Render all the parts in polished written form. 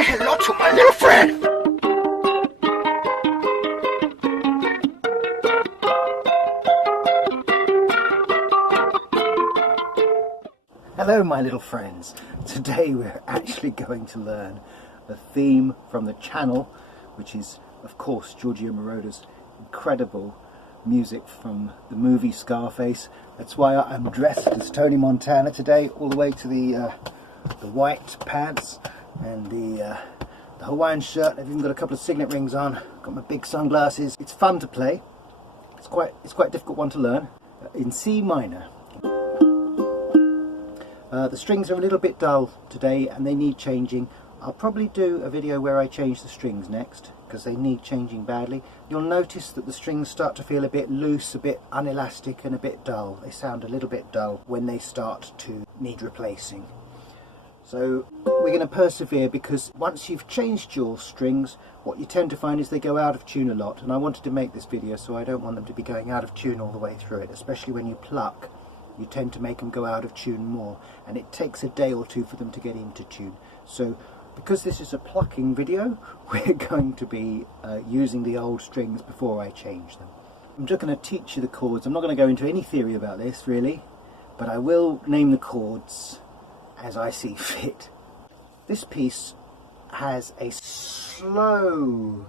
Say hello to my little friend. Hello my little friends. Today we're actually going to learn the theme from the channel, which is of course Giorgio Moroder's incredible music from the movie Scarface. That's why I'm dressed as Tony Montana today, all the way to the white pants and the Hawaiian shirt. I've even got a couple of signet rings on, got my big sunglasses. It's fun to play. It's quite a difficult one to learn. In C minor. The strings are a little bit dull today and they need changing. I'll probably do a video where I change the strings next, because they need changing badly. You'll notice that the strings start to feel a bit loose, a bit unelastic and a bit dull. They sound a little bit dull when they start to need replacing. So we're going to persevere, because once you've changed your strings, what you tend to find is they go out of tune a lot. And I wanted to make this video so I don't want them to be going out of tune all the way through it, especially when you pluck. You tend to make them go out of tune more, and it takes a day or two for them to get into tune. So because this is a plucking video, we're going to be using the old strings before I change them. I'm just going to teach you the chords. I'm not going to go into any theory about this really, but I will name the chords as I see fit. This piece has a slow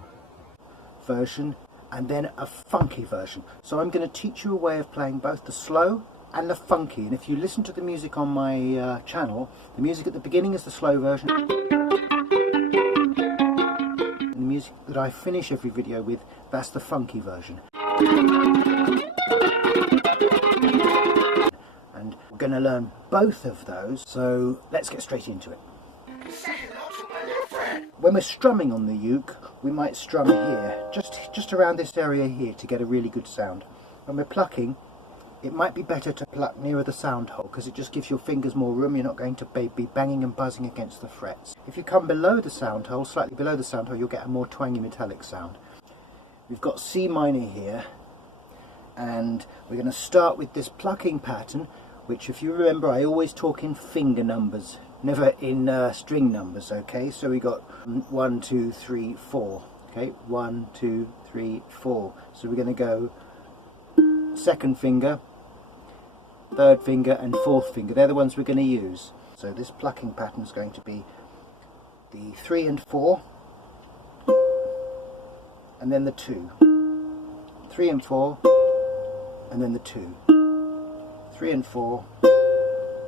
version and then a funky version. So I'm going to teach you a way of playing both the slow and the funky. And if you listen to the music on my channel, the music at the beginning is the slow version. And the music that I finish every video with, that's the funky version. And we're going to learn both of those, so let's get straight into it. When we're strumming on the uke, we might strum here, just around this area here, to get a really good sound. When we're plucking, it might be better to pluck nearer the sound hole, because it just gives your fingers more room. You're not going to be banging and buzzing against the frets. If you come below the sound hole, slightly below the sound hole, you'll get a more twangy metallic sound. We've got C minor here, and we're going to start with this plucking pattern, which, if you remember, I always talk in finger numbers, never in string numbers, okay? So we got 1, 2, 3, 4, okay? 1, 2, 3, 4. So we're going to go second finger, third finger and fourth finger. They're the ones we're going to use. So this plucking pattern is going to be the 3 and 4, and then the 2. 3 and 4, and then the 2. 3 and 4,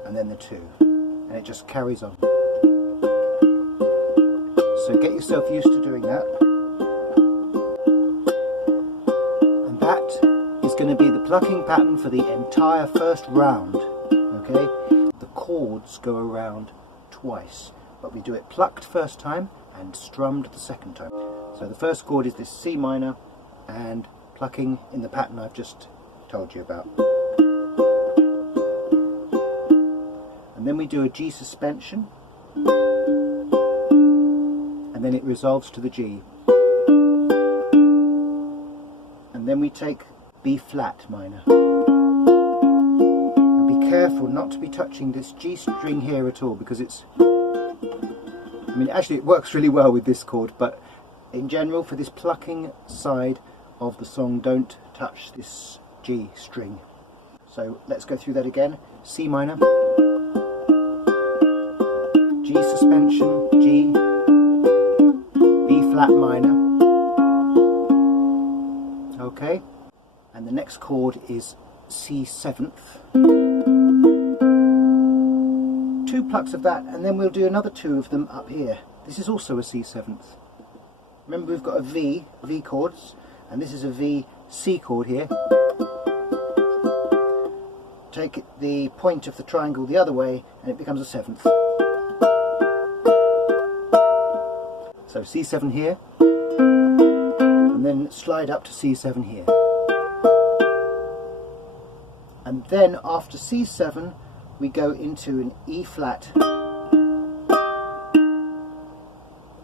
and then the 2. And it just carries on. So get yourself used to doing that. And that is going to be the plucking pattern for the entire first round. Okay? The chords go around twice, but we do it plucked first time and strummed the second time. So the first chord is this C minor and plucking in the pattern I've just told you about. And then we do a G suspension, and then it resolves to the G. And then we take B flat minor. And be careful not to be touching this G string here at all, because it's, I mean, actually it works really well with this chord, but in general for this plucking side of the song, don't touch this G string. So let's go through that again. C minor, G suspension, G, B flat minor. Okay, and the next chord is C seventh. 2 plucks of that, and then we'll do another 2 of them up here. This is also a C seventh. Remember, we've got a V chords, and this is a V C chord here. Take the point of the triangle the other way, and it becomes a 7th. So C7 here, and then slide up to C7 here. And then after C7 we go into an E flat,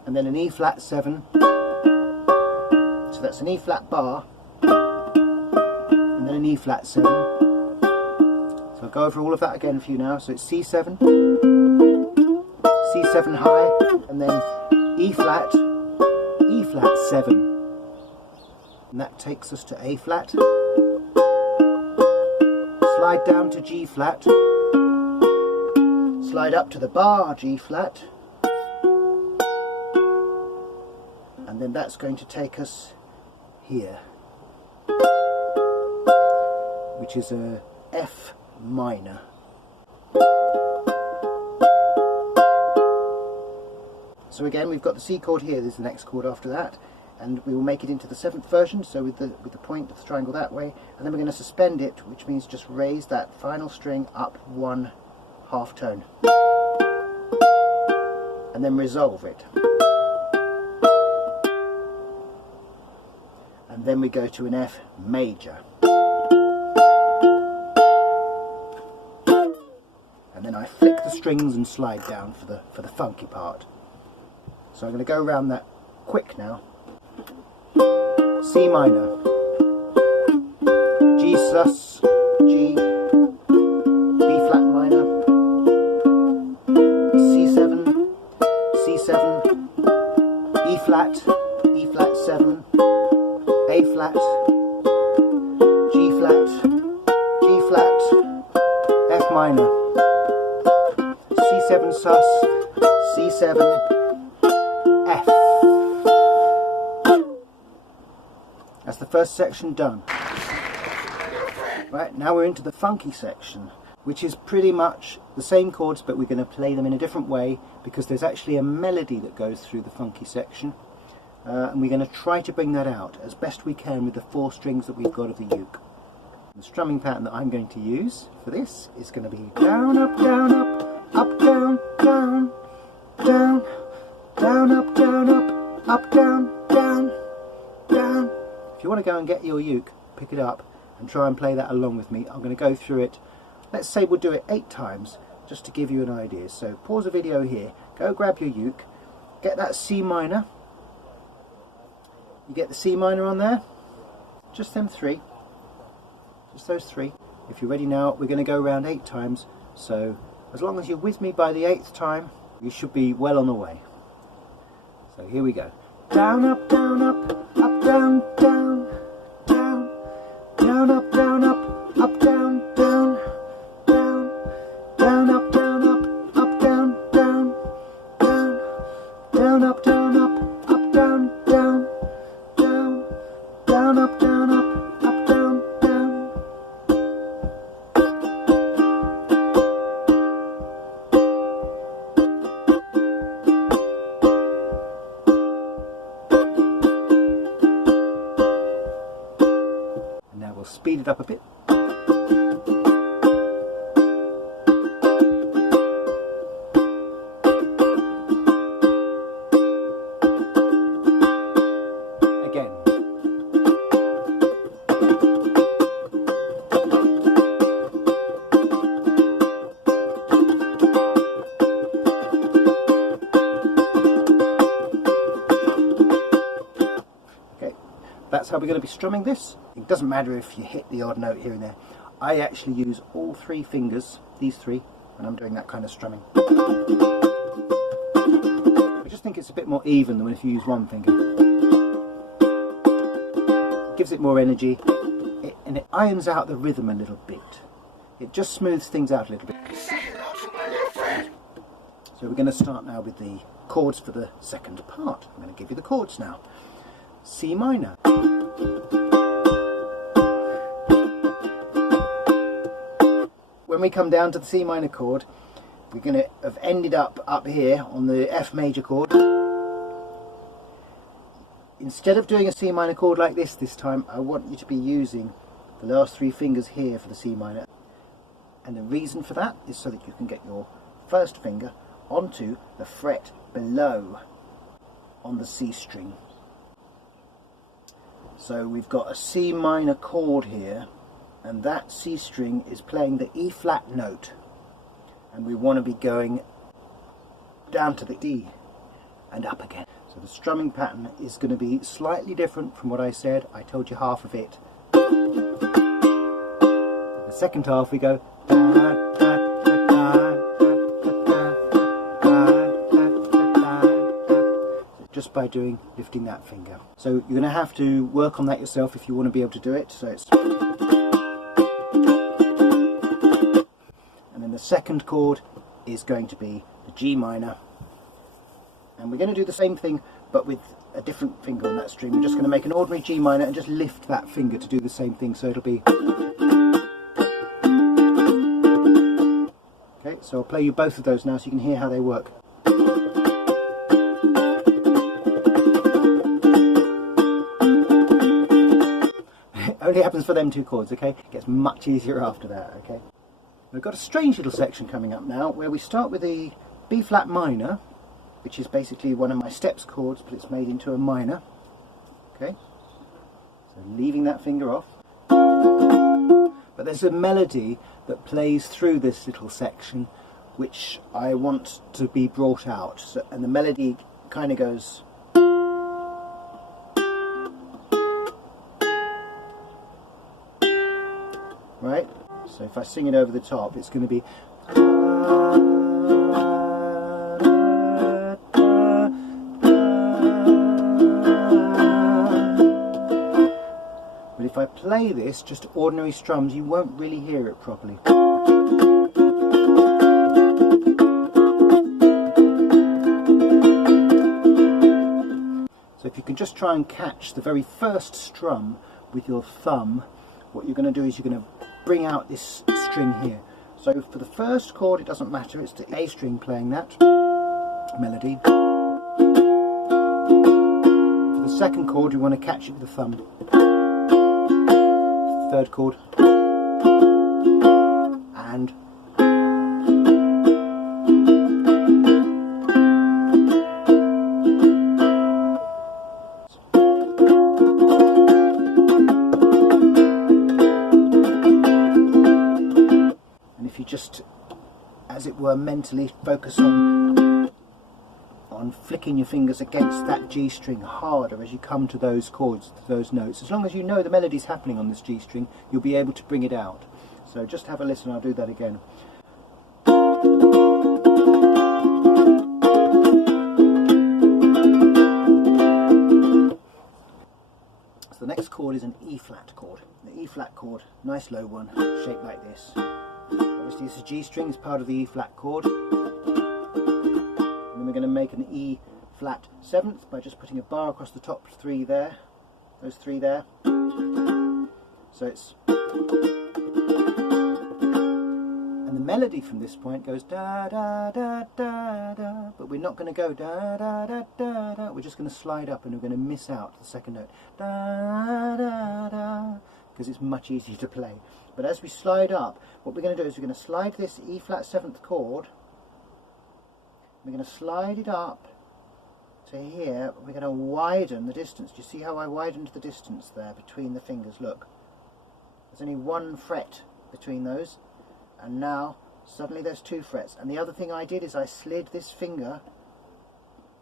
and then an E flat 7, so that's an E flat bar, and then an E flat 7. So I'll go over all of that again for you now. So it's C7, C7 high, and then E flat, E flat 7, and that takes us to A flat, slide down to G flat, slide up to the bar G flat, and then that's going to take us here, which is a F minor. So again, we've got the C chord here, there's the next chord after that, and we will make it into the 7th version, so with the point of the triangle that way, and then we're going to suspend it, which means just raise that final string up 1 half tone, and then resolve it. And then we go to an F major. And then I flick the strings and slide down for the funky part. So I'm going to go around that quick now. C minor, G sus, G, B flat minor, C7, C7, E flat 7, A flat, G flat, G flat, F minor, C7 sus, C7, F. That's the first section done. Right, now we're into the funky section, which is pretty much the same chords, but we're going to play them in a different way because there's actually a melody that goes through the funky section, and we're going to try to bring that out as best we can with the 4 strings that we've got of the uke. The strumming pattern that I'm going to use for this is going to be down, up, down, up, up, down, down, down, down, up, down, up, down, down, down. If you want to go and get your uke, pick it up and try and play that along with me. I'm going to go through it. Let's say we'll do it 8 times just to give you an idea. So pause the video here, go grab your uke, get that C minor. You get the C minor on there, just them 3, just those 3. If you're ready now, we're going to go around 8 times. So as long as you're with me by the 8th time, you should be well on the way. So here we go. Down, up, down, up, down, down, down, down, up, down, up, down, down, down, down, up, down, down, down, down, down, up, down, down, down, down, down, up, down, down, down. And now we'll speed it up a bit. That's how we're going to be strumming this. It doesn't matter if you hit the odd note here and there. I actually use all 3 fingers, these 3, when I'm doing that kind of strumming. I just think it's a bit more even than if you use 1 finger. It gives it more energy, and it irons out the rhythm a little bit. It just smooths things out a little bit. So we're going to start now with the chords for the second part. I'm going to give you the chords now. C minor. When we come down to the C minor chord, we're going to have ended up here on the F major chord. Instead of doing a C minor chord like this time, I want you to be using the last 3 fingers here for the C minor. And the reason for that is so that you can get your first finger onto the fret below on the C string. So we've got a C minor chord here, and that C string is playing the E flat note, and we want to be going down to the D and up again. So the strumming pattern is going to be slightly different from what I said. I told you half of it. The second half we go da, da, da, da, da, da, da, da, da, da, da. So just by lifting that finger. So you're going to have to work on that yourself if you want to be able to do it. So it's, and then the second chord is going to be the G minor, and we're going to do the same thing but with a different finger on that string. We're just going to make an ordinary G minor and just lift that finger to do the same thing, so it'll be... Okay, so I'll play you both of those now so you can hear how they work. It only happens for them two chords, okay? It gets much easier after that, okay? We've got a strange little section coming up now where we start with the B flat minor, which is basically one of my steps chords, but it's made into a minor. Okay, so leaving that finger off. But there's a melody that plays through this little section which I want to be brought out. So, and the melody kind of goes... Right? So if I sing it over the top, it's going to be... But if I play this, just ordinary strums, you won't really hear it properly. So if you can just try and catch the very first strum with your thumb, what you're going to do is you're going to bring out this string here. So for the first chord it doesn't matter, it's the A string playing that melody. For the second chord you want to catch it with the thumb. Third chord, and if you just, as it were, mentally focus on flicking your fingers against that G string harder as you come to those chords, to those notes. As long as you know the melody's happening on this G string, you'll be able to bring it out. So just have a listen, I'll do that again. So the next chord is an E flat chord. The E flat chord, nice low one, shaped like this. Obviously this is G string, it's part of the E flat chord. And then we're going to make an E flat 7th by just putting a bar across the top 3 there, those 3 there. So it's... And the melody from this point goes da da da da da, but we're not going to go da da da da da, we're just going to slide up and we're going to miss out the second note. Da da da, because it's much easier to play. But as we slide up, what we're going to do is we're going to slide this E flat 7th chord, we're going to slide it up to here, we're going to widen the distance. Do you see how I widened the distance there between the fingers? Look, there's only 1 fret between those, and now suddenly there's 2 frets. And the other thing I did is I slid this finger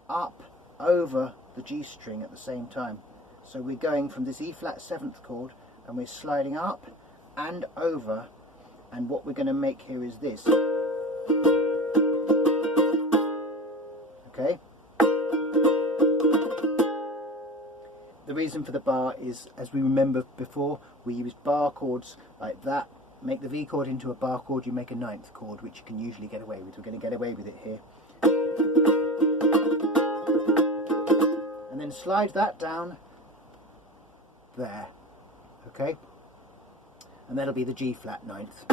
up over the G string at the same time. So we're going from this E flat 7th chord and we're sliding up and over, and what we're going to make here is this. Okay? The reason for the bar is, as we remember before, we used bar chords like that. Make the V chord into a bar chord, you make a 9th chord, which you can usually get away with. We're going to get away with it here. And then slide that down there. Okay? And that'll be the G flat 9th.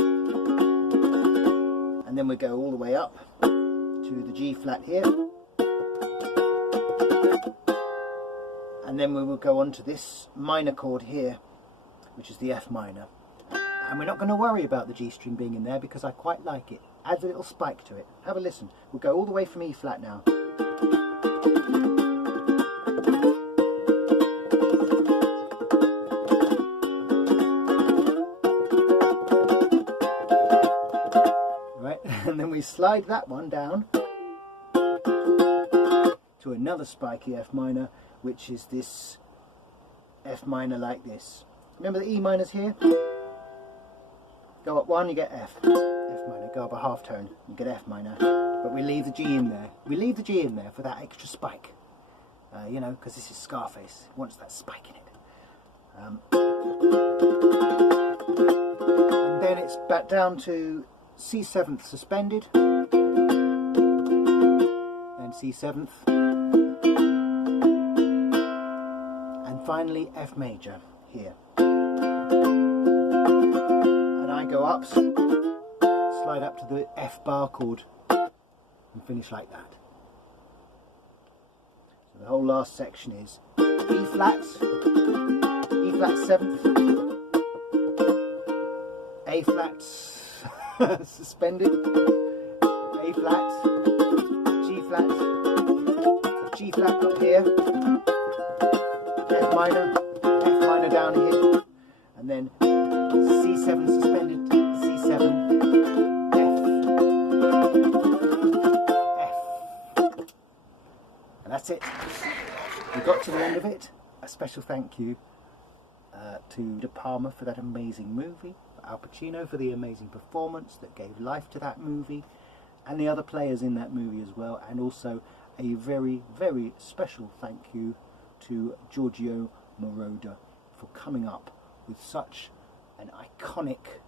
And then we go all the way up to the G flat here. And then we will go on to this minor chord here, which is the F minor. And we're not going to worry about the G string being in there because I quite like it. Adds a little spike to it. Have a listen. We'll go all the way from E flat now. Right, and then we slide that one down to another spiky F minor, which is this F minor like this. Remember the E minors here? Go up 1, you get F. F minor. Go up a half tone, you get F minor. But we leave the G in there. We leave the G in there for that extra spike. you know, because this is Scarface. It wants that spike in it. And then it's back down to C7th suspended, then C7th, and finally F major here. And I go up, slide up to the F bar chord, and finish like that. So the whole last section is E flat 7th, A flat suspended, A flat, G flat, G flat up here, F minor down here, and then C7 suspended, C7, F. And that's it. We got to the end of it. A special thank you to dePalma for that amazing movie, for Al Pacino for the amazing performance that gave life to that movie, and the other players in that movie as well, and also a very, very special thank you to Giorgio Moroder for coming up with such an iconic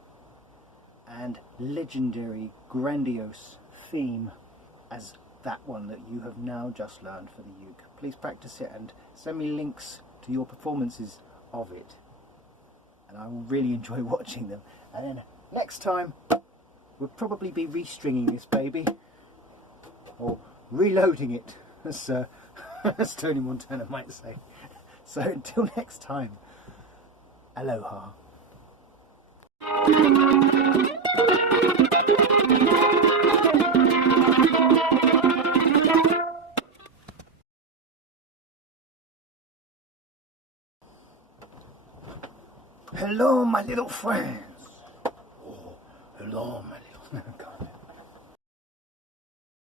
and legendary, grandiose theme as that one that you have now just learned for the uke. Please practice it and send me links to your performances of it, and I will really enjoy watching them. And then next time we'll probably be restringing this baby, or reloading it, as Tony Montana might say. So until next time, aloha. Hello, my little friend.